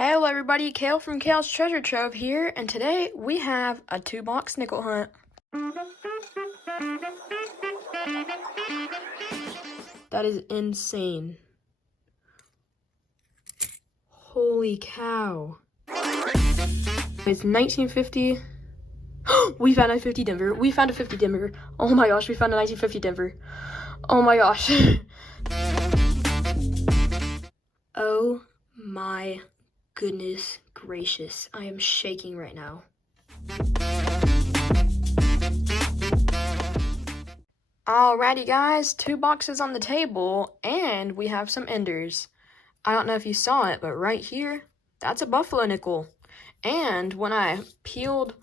Hello everybody, Kale from Kale's Treasure Trove here, and today we have a 2-box nickel hunt. That is insane. Holy cow. It's 1950. We found a 50 Denver. We found a 50 Denver. Oh my gosh, we found a 1950 Denver. Oh my gosh. Oh my goodness gracious. I am shaking right now. Alrighty guys, 2 boxes on the table, and we have some enders. I don't know if you saw it, but right here, that's a Buffalo nickel. And when I peeled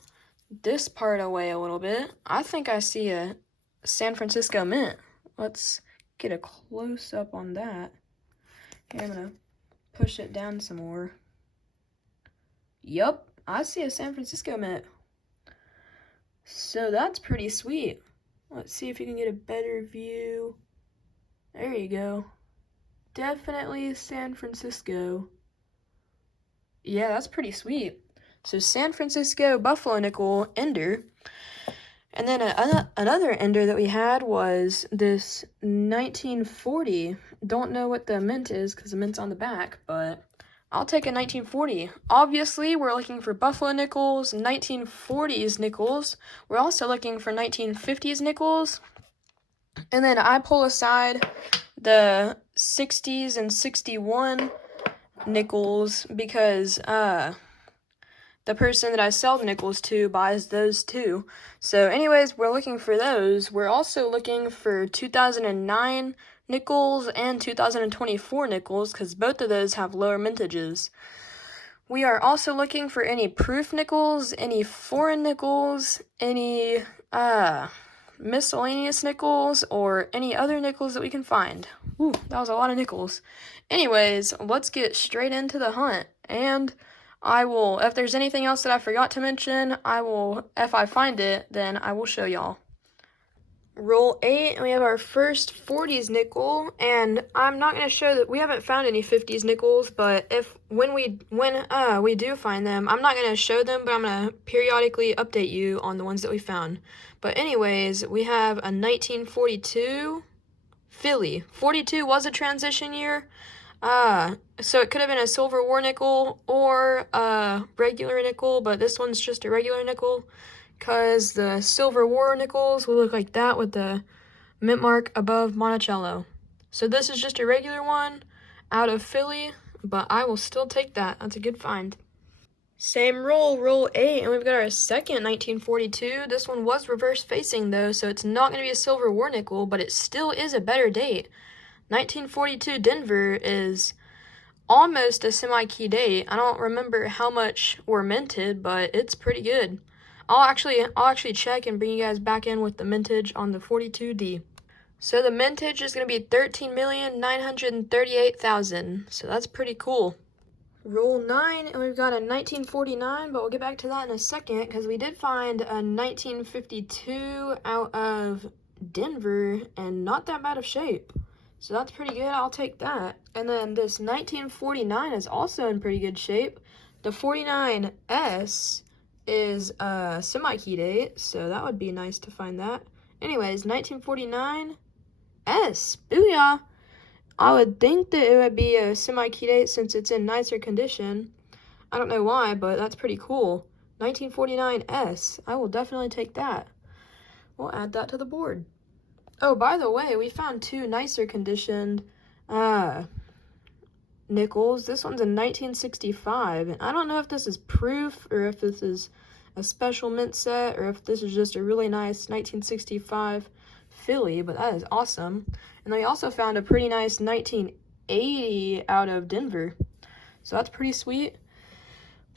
this part away a little bit, I think I see a San Francisco Mint. Let's get a close-up on that. Here, I'm gonna push it down some more. Yup, I see a San Francisco Mint. So that's pretty sweet. Let's see if you can get a better view. There you go. Definitely San Francisco. Yeah, that's pretty sweet. So San Francisco Buffalo nickel ender. And then another ender that we had was this 1940. Don't know what the mint is because the mint's on the back, but I'll take a 1940. Obviously, we're looking for Buffalo nickels, 1940s nickels. We're also looking for 1950s nickels. And then I pull aside the 60s and 61 nickels because the person that I sell the nickels to buys those too. So anyways, we're looking for those. We're also looking for 2009 nickels and 2024 nickels because both of those have lower mintages. We are also looking for any proof nickels, any foreign nickels, any miscellaneous nickels, or any other nickels that we can find. Ooh, that was a lot of nickels. Anyways, let's get straight into the hunt. And I will, if there's anything else that I forgot to mention, I will, if I find it, then I will show y'all. Roll 8, and we have our first 40s nickel, and I'm not going to show that we haven't found any 50s nickels, but when we do find them, I'm not going to show them, but I'm going to periodically update you on the ones that we found. But anyways, we have a 1942 Philly. 42 was a transition year, so it could have been a Silver War nickel or a regular nickel, but this one's just a regular nickel. Because the Silver War nickels will look like that with the mint mark above Monticello. So this is just a regular one out of Philly, but I will still take that. That's a good find. Same roll, roll 8, and we've got our second 1942. This one was reverse facing though, so it's not going to be a Silver War nickel, but it still is a better date. 1942 Denver is almost a semi-key date. I don't remember how much were minted, but it's pretty good. I'll actually check and bring you guys back in with the mintage on the 42D. So the mintage is going to be 13,938,000. So that's pretty cool. Roll 9, and we've got a 1949, but we'll get back to that in a second because we did find a 1952 out of Denver and not that bad of shape. So that's pretty good. I'll take that. And then this 1949 is also in pretty good shape. The 49S is a semi-key date, so that would be nice to find that. Anyways, 1949 S, booyah! I would think that it would be a semi-key date since it's in nicer condition. I don't know why, but that's pretty cool. 1949 S, I will definitely take that. We'll add that to the board. Oh, by the way, we found 2 nicer conditioned nickels. This one's a 1965, and I don't know if this is proof or if this is a special mint set or if this is just a really nice 1965 Philly, but that is awesome. And then we also found a pretty nice 1980 out of Denver, so that's pretty sweet.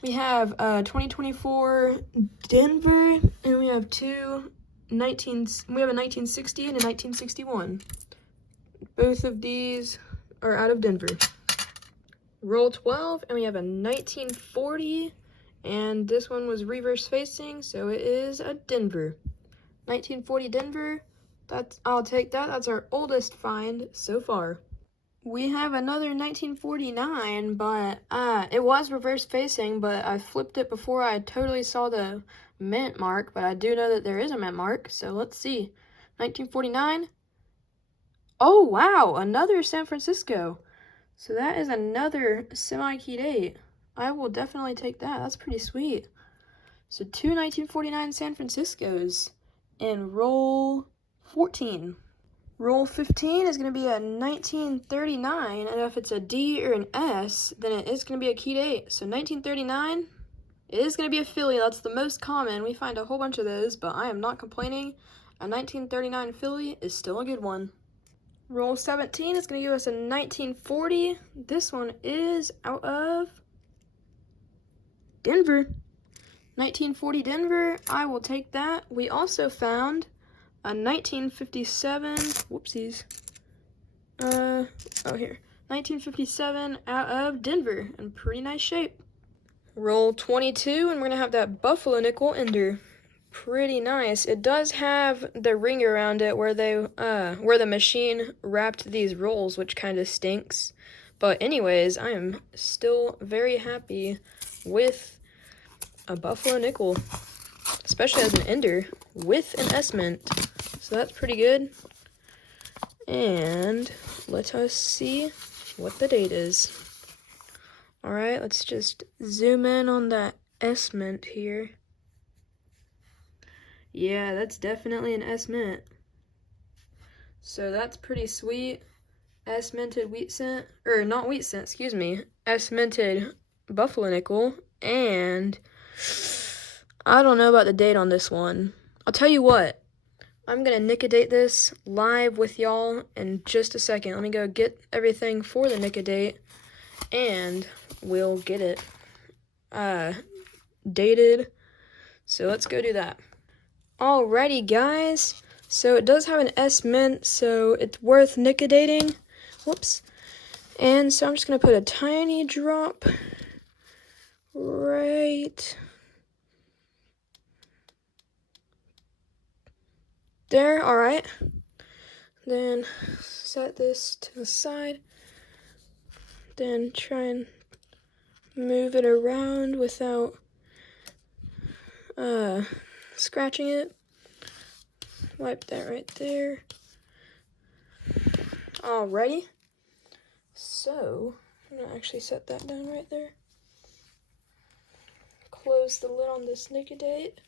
We have 2024 Denver, and we have we have a 1960 and a 1961. Both of these are out of Denver. Roll 12, and we have a 1940, and this one was reverse facing, so it is a Denver. 1940 Denver, I'll take that. That's our oldest find so far. We have another 1949, but it was reverse facing, but I flipped it before I totally saw the mint mark, but I do know that there is a mint mark, so let's see. 1949. Oh, wow, another San Francisco. So that is another semi-key date. I will definitely take that. That's pretty sweet. So two 1949 San Franciscos in roll 14. Roll 15 is going to be a 1939, and if it's a D or an S, then it is going to be a key date. So 1939, it is going to be a Philly. That's the most common. We find a whole bunch of those, but I am not complaining. A 1939 Philly is still a good one. Roll 17 is going to give us a 1940. This one is out of Denver. 1940 Denver, I will take that. We also found a 1957, whoopsies, oh here, 1957 out of Denver, in pretty nice shape. Roll 22, and we're gonna have that Buffalo nickel ender. Pretty nice. It does have the ring around it where the machine wrapped these rolls, which kind of stinks. But anyways, I am still very happy with a Buffalo nickel, especially as an ender with an S mint. So that's pretty good. And let us see what the date is. All right, let's just zoom in on that S mint here. Yeah, that's definitely an S mint. So that's pretty sweet. S minted wheat cent, or not wheat cent, excuse me. S minted Buffalo nickel, and I don't know about the date on this one. I'll tell you what, I'm gonna Nicodate this live with y'all in just a second. Let me go get everything for the Nicodate, and we'll get it dated. So let's go do that. Alrighty, guys. So it does have an S mint, so it's worth Nicodating. Whoops. And so I'm just gonna put a tiny drop right there. All right. Then set this to the side. Then try and move it around without scratching it. Wipe that right there. Alrighty. So I'm gonna actually set that down right there. Close the lid on this Nicodate.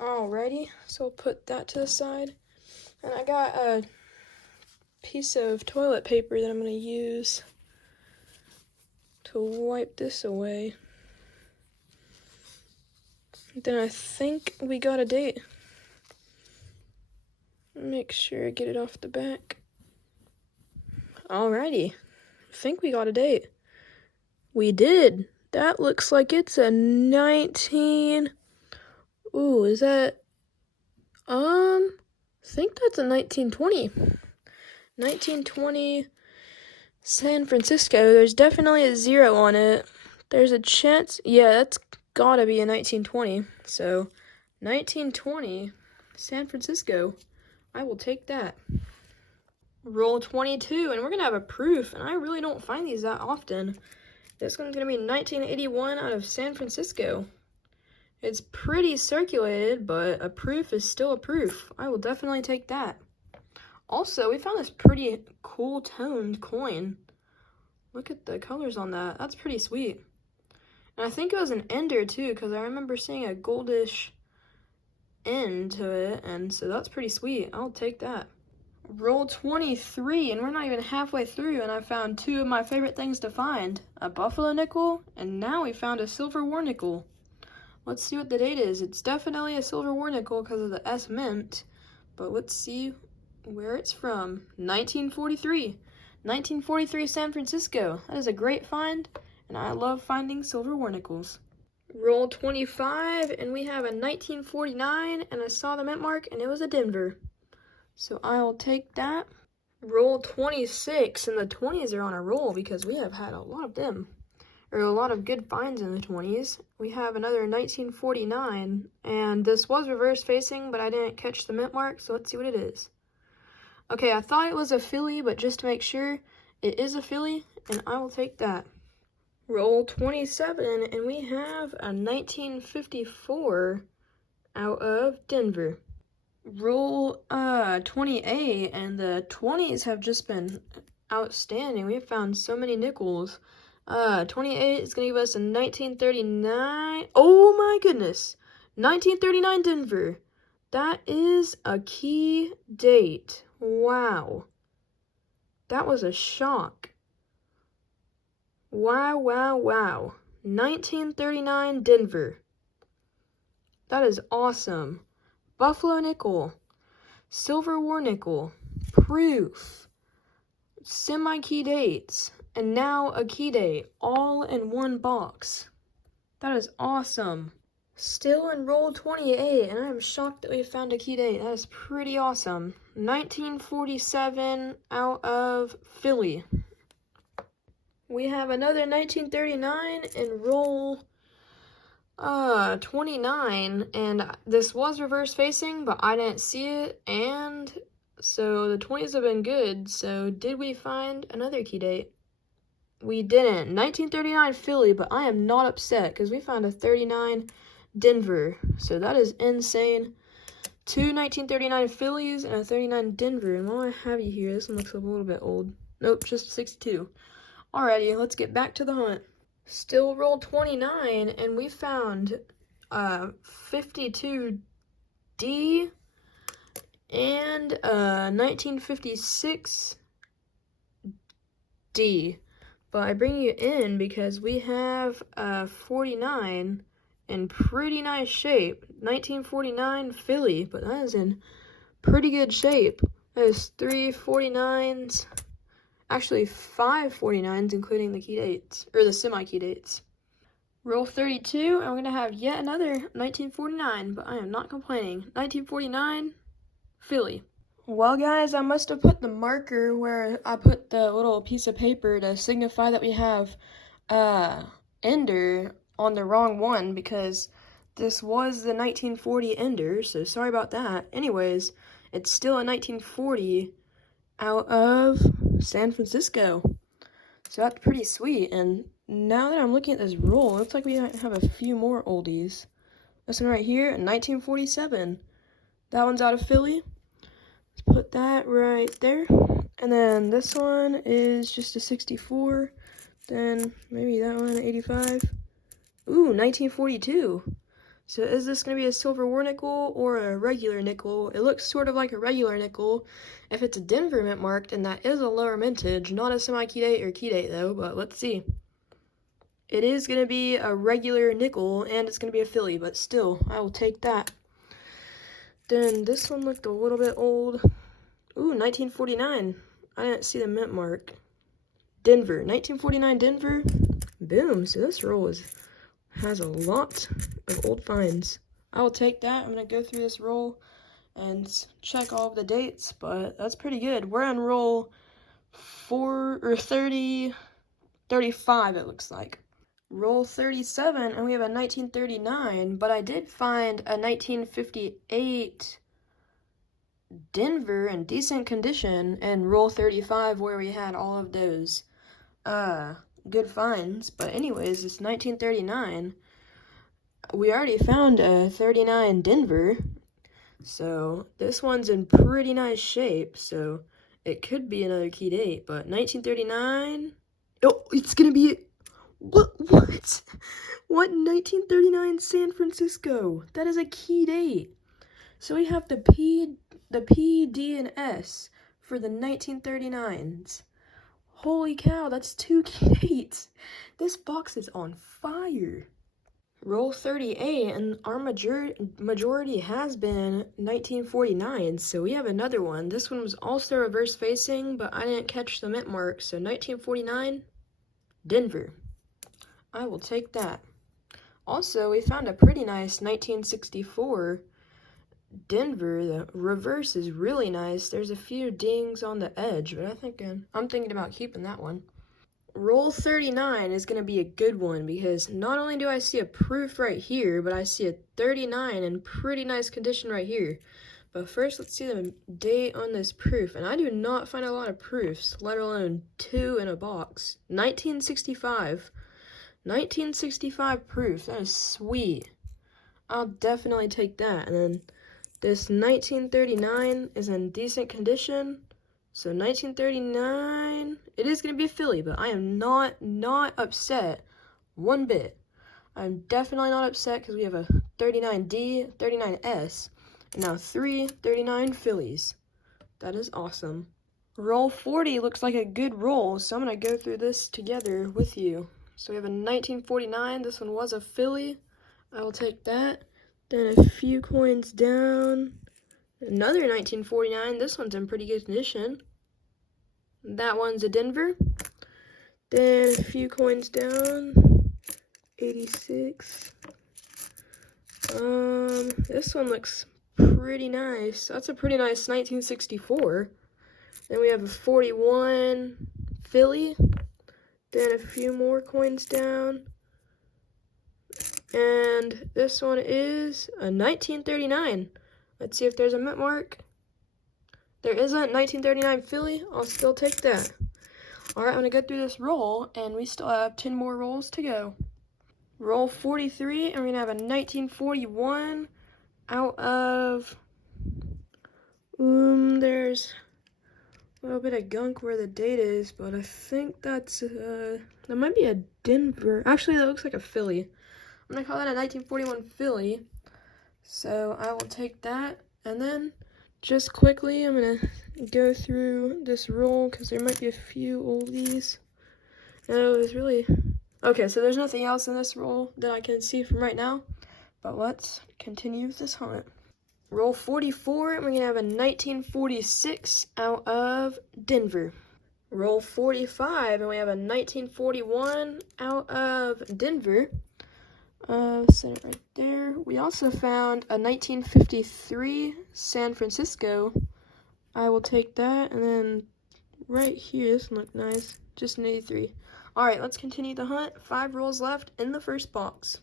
Alrighty, so I'll put that to the side. And I got a piece of toilet paper that I'm going to use to wipe this away. Then I think we got a date. Make sure I get it off the back. Alrighty, I think we got a date. We did. That looks like it's a 19... Ooh, is that... I think that's a 1920. 1920 San Francisco. There's definitely a 0 on it. There's a chance... Yeah, that's gotta be a 1920. So, 1920 San Francisco. I will take that. Roll 22, and we're gonna have a proof, and I really don't find these that often. This one's gonna be 1981 out of San Francisco. It's pretty circulated, but a proof is still a proof. I will definitely take that. Also, we found this pretty cool toned coin. Look at the colors on that. That's pretty sweet. And I think it was an ender too, because I remember seeing a goldish end to it, and so that's pretty sweet. I'll take that. Roll 23, and we're not even halfway through, and I found 2 of my favorite things to find. A Buffalo nickel, and now we found a Silver War nickel. Let's see what the date is. It's definitely a Silver War nickel because of the S mint, but let's see where it's from. 1943. 1943 San Francisco. That is a great find, and I love finding Silver War nickels. Roll 25, and we have a 1949, and I saw the mint mark, and it was a Denver. So I'll take that. Roll 26, and the 20s are on a roll because we have had a lot of them. Or a lot of good finds in the 20s. We have another 1949, and this was reverse facing, but I didn't catch the mint mark, so let's see what it is. Okay, I thought it was a Philly, but just to make sure, It is a Philly, and I will take that. Roll 27, and we have a 1954 out of Denver. Roll 28, and the 20s have just been outstanding. We've found so many nickels. 28 is going to give us a 1939. Oh my goodness. 1939 Denver. That is a key date. Wow. That was a shock. Wow, wow, wow. 1939 Denver. That is awesome. Buffalo nickel. Silver war nickel. Proof. Semi-key dates. And now a key date. All in one box. That is awesome. Still in roll 28, and I'm shocked that we found a key date. That is pretty awesome. 1947 out of Philly. We have another 1939 in roll 29, and this was reverse facing, but I didn't see it, and so the 20s have been good. So did we find another key date? We didn't. 1939 Philly, but I am not upset because we found a 39 Denver. So that is insane. 2 1939 Phillies and a 39 Denver. And while I have you here, this one looks a little bit old. Nope, just 62. Alrighty, let's get back to the hunt. Still roll 29, and we found 52D and 1956D. But I bring you in because we have 49 in pretty nice shape. 1949 Philly, but that is in pretty good shape. That is 3 49s. Actually, 5 49s, including the key dates, or the semi-key dates. Roll 32, and we're going to have yet another 1949, but I am not complaining. 1949, Philly. Well, guys, I must have put the marker where I put the little piece of paper to signify that we have Ender on the wrong one, because this was the 1940 Ender, so sorry about that. Anyways, it's still a 1940 out of San Francisco. So that's pretty sweet. And now that I'm looking at this roll, it looks like we have a few more oldies. This one right here, 1947. That one's out of Philly. Let's put that right there. And then this one is just a 64. Then maybe that one, 85. Ooh, 1942. So is this going to be a silver war nickel or a regular nickel? It looks sort of like a regular nickel. If it's a Denver mint marked, and that is a lower mintage, not a semi-key date or key date though, but let's see. It is going to be a regular nickel, and it's going to be a Philly, but still, I will take that. Then this one looked a little bit old. Ooh, 1949. I didn't see the mint mark. Denver, 1949 Denver. Boom, so this roll has a lot of old finds. I will take that. I'm going to go through this roll and check all of the dates, but that's pretty good. We're on roll 35, it looks like. Roll 37, and we have a 1939, but I did find a 1958 Denver in decent condition, and roll 35 where we had all of those good finds. But anyways, it's 1939. We already found a 39 Denver, so this one's in pretty nice shape, so it could be another key date. But 1939, oh, it's gonna be, what 1939 San Francisco? That is a key date. So we have the P, D, and S for the 1939s. Holy cow, that's 2 key dates. This box is on fire. Roll 38, and our majority has been 1949, so we have another one. This one was also reverse facing, but I didn't catch the mint mark, so 1949, Denver. I will take that. Also, we found a pretty nice 1964 Denver. The reverse is really nice. There's a few dings on the edge, but I'm thinking about keeping that one. Roll 39 is going to be a good one because not only do I see a proof right here, but I see a 39 in pretty nice condition right here. But first, let's see the date on this proof. And I do not find a lot of proofs, let alone 2 in a box. 1965. 1965 proof. That is sweet. I'll definitely take that. And then this 1939 is in decent condition. So 1939, it is going to be a Philly, but I am not upset one bit. I'm definitely not upset because we have a 39D, 39S, and now 3 39 Phillies. That is awesome. Roll 40 looks like a good roll, so I'm going to go through this together with you. So we have a 1949. This one was a Philly. I will take that. Then a few coins down. Another 1949. This one's in pretty good condition. That one's a Denver. Then a few coins down. 86. This one looks pretty nice. That's a pretty nice 1964. Then we have a 41 Philly. Then a few more coins down. And this one is a 1939. Let's see if there's a mint mark. There isn't. 1939 Philly. I'll still take that. Alright, I'm going to go through this roll, and we still have 10 more rolls to go. Roll 43, and we're going to have a 1941 out of... there's a little bit of gunk where the date is, but I think that's... that might be a Denver. Actually, that looks like a Philly. I'm going to call that a 1941 Philly. So I will take that, and then just quickly I'm going to go through this roll because there might be a few oldies. No, it's really... Okay, so there's nothing else in this roll that I can see from right now, but let's continue this hunt. Roll 44, and we're going to have a 1946 out of Denver. Roll 45, and we have a 1941 out of Denver. Set it right there. We also found a 1953 San Francisco. I will take that, and then right here, this one looked nice. Just an 83. Alright, let's continue the hunt. 5 rolls left in the first box.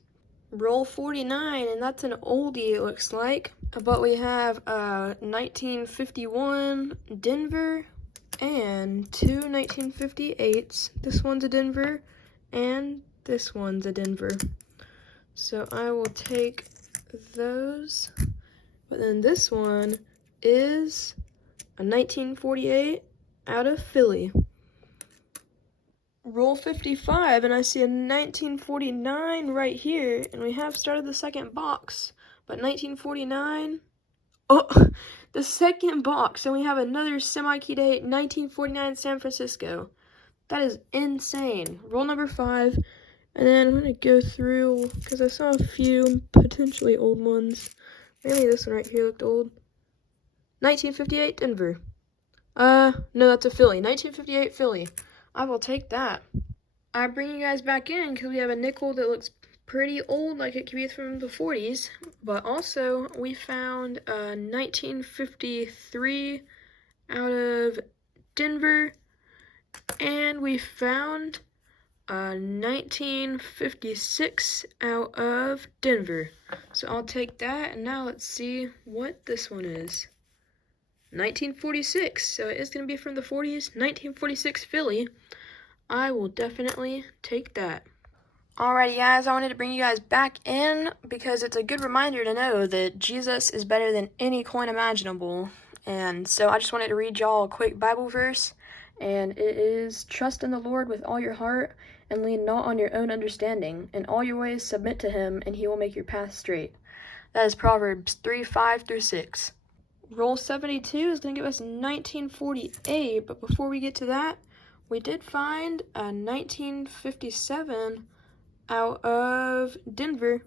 Roll 49, and that's an oldie, it looks like. But we have 1951 Denver and 2 1958s. This one's a Denver, and this one's a Denver. So I will take those. But then this one is a 1948 out of Philly. Roll 55, and I see a 1949 right here, and we have started the second box. But 1949, oh, the second box, and we have another semi-key date, 1949 San Francisco. That is insane. Roll number 5. And then I'm going to go through, because I saw a few potentially old ones. Maybe this one right here looked old. 1958 Denver. No, that's a Philly. 1958 Philly. I will take that. I bring you guys back in because we have a nickel that looks pretty old, like it could be from the 40s. But also, we found a 1953 out of Denver. And we found... 1956 out of Denver. So I'll take that, and now let's see what this one is. 1946, so it is going to be from the 40s. 1946 Philly. I will definitely take that. Alrighty guys, I wanted to bring you guys back in because it's a good reminder to know that Jesus is better than any coin imaginable. And so I just wanted to read y'all a quick Bible verse. And it is, trust in the Lord with all your heart, and lean not on your own understanding. In all your ways submit to him, and he will make your path straight. That is Proverbs 3:5-6. Roll 72 is going to give us 1948, but before we get to that, we did find a 1957 out of Denver.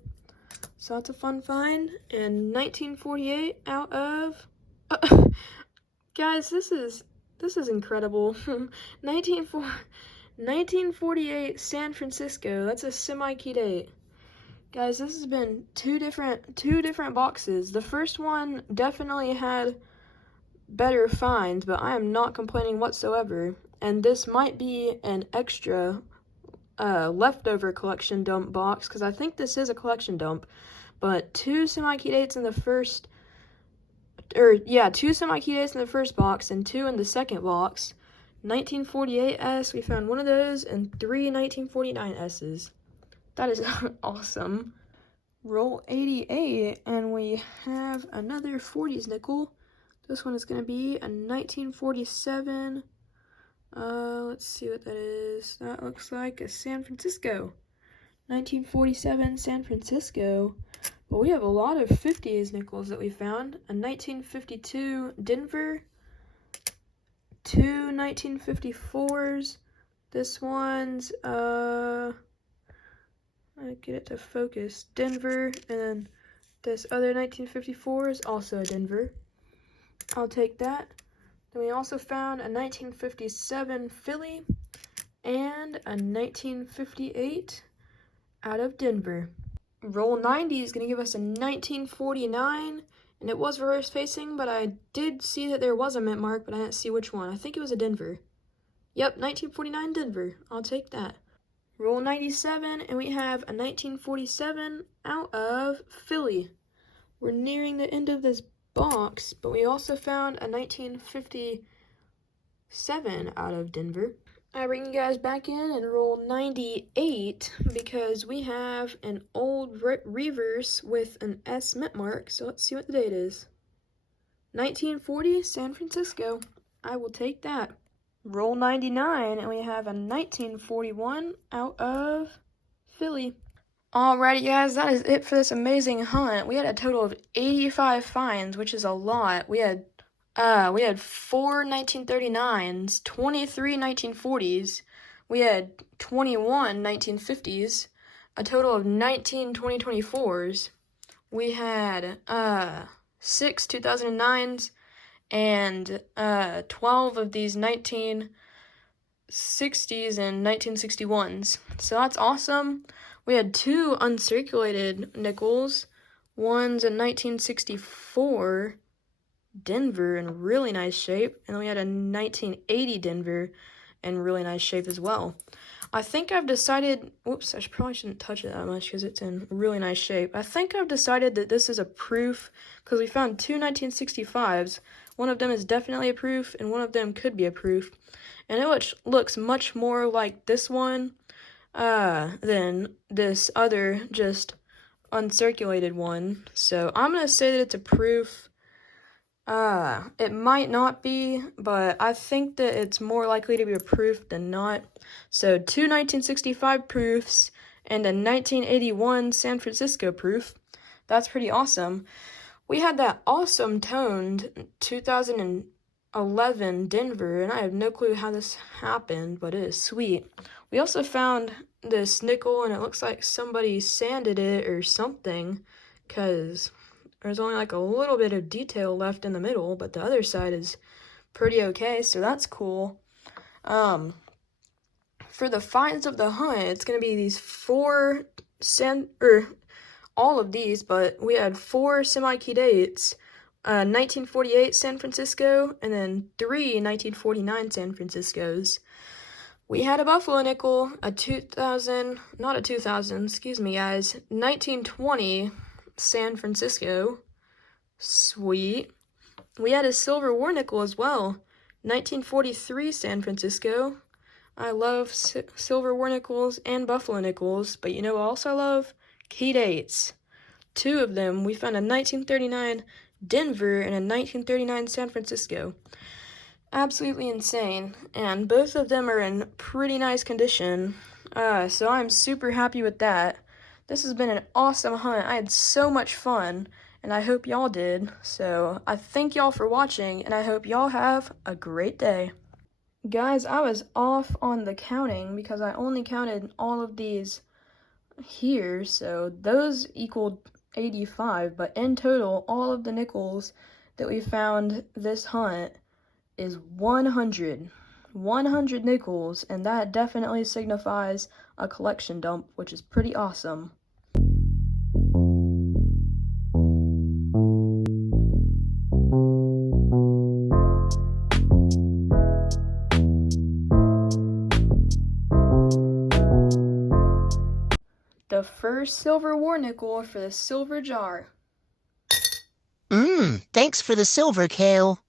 So that's a fun find. And 1948 out of... guys, this is incredible. 1948 San Francisco. That's a semi-key date. Guys, this has been two different boxes. The first one definitely had better finds, but I am not complaining whatsoever. And this might be an extra leftover collection dump box, because I think this is a collection dump. But 2 semi-key dates in the first 2 semi-key dates in the first box and 2 in the second box. 1948S, we found one of those, and 3 1949S's. That is awesome. Roll 88, and we have another 40s nickel. This one is going to be a 1947. Let's see what that is. That looks like a San Francisco. 1947 San Francisco. But we have a lot of 50s nickels that we found. A 1952 Denver. 2 1954s. This one's, I get it to focus. Denver, and then this other 1954 is also a Denver. I'll take that. Then we also found a 1957 Philly and a 1958 out of Denver. Roll 90 is going to give us a 1949, and it was reverse facing, but I did see that there was a mint mark, but I didn't see which one. I think it was a Denver. Yep, 1949 Denver. I'll take that. Roll 97, and we have a 1947 out of Philly. We're nearing the end of this box, but we also found a 1957 out of Denver. I bring you guys back in and roll 98 because we have an old reverse with an S mint mark, so let's see what the date is. 1940 San Francisco. I will take that. Roll 99, and we have a 1941 out of Philly. Alrighty guys, that is it for this amazing hunt. We had a total of 85 finds, which is a lot. We had 4 1939s, 23 1940s, we had 21 1950s, a total of 19 2024s. We had 6 2009s, and 12 of these 1960s and 1961s. So that's awesome. We had 2 uncirculated nickels. One's a 1964 Denver in really nice shape, and then we had a 1980 Denver in really nice shape as well. I think I've decided, whoops, I probably shouldn't touch it that much because it's in really nice shape. I think I've decided that this is a proof because we found 2 1965s. One of them is definitely a proof, and one of them could be a proof. And it looks much more like this one than this other just uncirculated one. So I'm going to say that it's a proof. It might not be, but I think that it's more likely to be a proof than not. So 2 1965 proofs and a 1981 San Francisco proof. That's pretty awesome. We had that awesome toned 2011 Denver, and I have no clue how this happened, but it is sweet. We also found this nickel, and it looks like somebody sanded it or something, because there's only like a little bit of detail left in the middle, but the other side is pretty okay, so that's cool. For the finds of the hunt, it's going to be these 4 all of these, but we had 4 semi-key dates, 1948 San Francisco, and then 3 1949 San Franciscos. We had a Buffalo nickel, not a 2000, excuse me guys, 1920 San Francisco, sweet. We had a silver war nickel as well, 1943 San Francisco. I love silver war nickels and Buffalo nickels, but you know what else I love? Key dates. 2 of them. We found a 1939 Denver and a 1939 San Francisco. Absolutely insane, and both of them are in pretty nice condition, so I'm super happy with that. This has been an awesome hunt. I had so much fun, and I hope y'all did. So I thank y'all for watching, and I hope y'all have a great day. Guys, I was off on the counting because I only counted all of these here, so those equaled 85, but in total, all of the nickels that we found this hunt is 100. 100 nickels, and that definitely signifies a collection dump, which is pretty awesome. The first silver war nickel for the silver jar. Thanks for the silver, Kale.